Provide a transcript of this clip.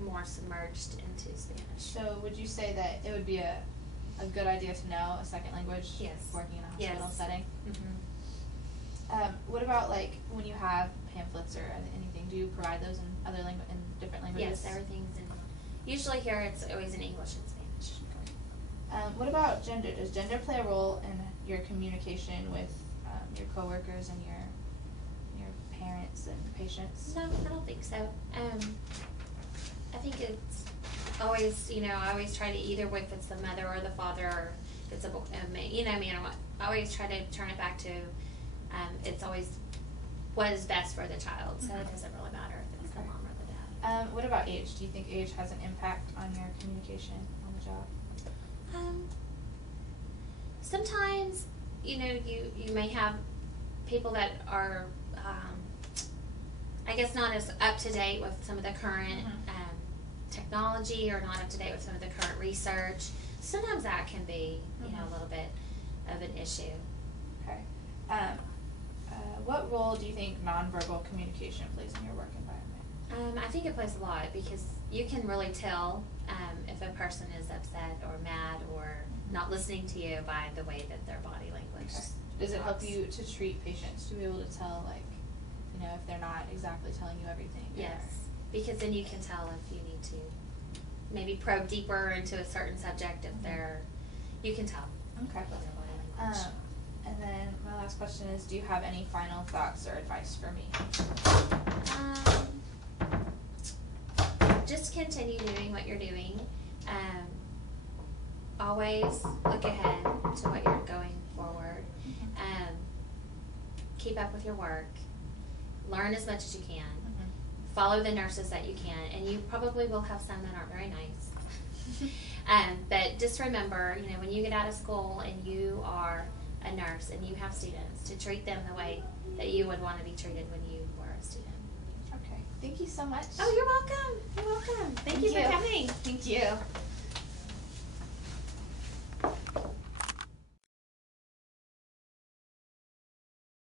more submerged into Spanish. So would you say that it would be a good idea to know a second language? Yes. Working in a hospital Yes. setting? Mm-hmm. What about like when you have pamphlets or anything? Do you provide those in in different languages? Yes, everything's in. Usually here it's always in English and Spanish. What about gender? Does gender play a role in your communication with your coworkers and your parents and patients? No, I don't think so. I think it's always, I always try to either if it's the mother or the father or if it's I always try to turn it back to it's always what is best for the child. So it doesn't really matter if it's the mom or the dad. What about age? Do you think age has an impact on your communication on the job? Sometimes, you may have people that are, I guess, not as up to date with some of the current technology or not up to date with some of the current research. Sometimes that can be, a little bit of an issue. Okay. What role do you think nonverbal communication plays in your work environment? I think it plays a lot because you can really tell if a person is upset or mad or not listening to you by the way that their body language. Okay. Does it help you to treat patients to be able to tell, if they're not exactly telling you everything? Yes, because then you can tell if you need to maybe probe deeper into a certain subject if you can tell. Okay. With their body language. And then my last question is, do you have any final thoughts or advice for me? Just continue doing what you're doing. Always look ahead to what you're going forward. Keep up with your work. Learn as much as you can. Follow the nurses that you can, and you probably will have some that aren't very nice. But just remember, when you get out of school and you are a nurse and you have students, to treat them the way that you would want to be treated when you were a student. Okay. Thank you so much. Oh, you're welcome. You're welcome. Thank you for coming. Thank you.